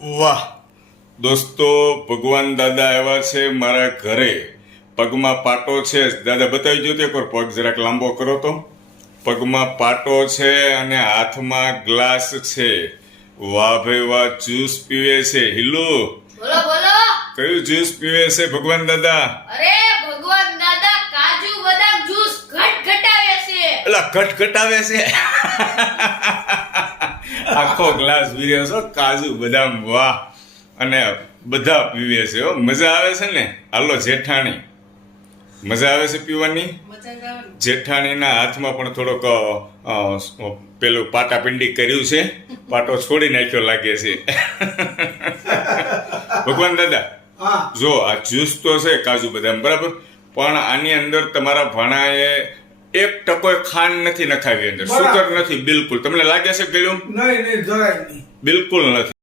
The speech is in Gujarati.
વાહ દોસ્તો, ભગવાન દાદા આવ્યા છે મારા ઘરે. પગમાં પાટો છે. દાદા બતાવી જો તો એકવાર પગ જરાક લાંબો કરો તો. પગમાં પાટો છે અને હાથમાં ગ્લાસ છે. વાહ ભાઈ વાહ, જ્યુસ પીવે છે. હિલુ, બોલો બોલો. કયું જ્યુસ પીવે છે ભગવાન દાદા? અરે ભગવાન દાદા કાજુ બદામ જ્યુસ ઘટાવે છે. એલા ઘટાવે છે. આખો ગ્લાસ પીવે છે કાજુ બદામ. વાહ, અને બધા પીવે છે. મજા આવે છે ને? હાલો જેઠાણી, મજા આવે છે પીવાની? જેઠાણીના હાથમાં પણ થોડોક પેલું પાટાપિંડી કર્યું છે. પાટો છોડી નાખ્યો લાગે છે. ભગવાન દાદા, જો આ જ્યુસ તો છે કાજુ બદામ, બરાબર, પણ આની અંદર તમારા ભાણાએ 1% ખાંડ નથી નખાવી, અંદર સુગર નથી બિલકુલ. તમને લાગે છે ગળ્યું? નહીં જરાય નહીં. બિલકુલ નથી.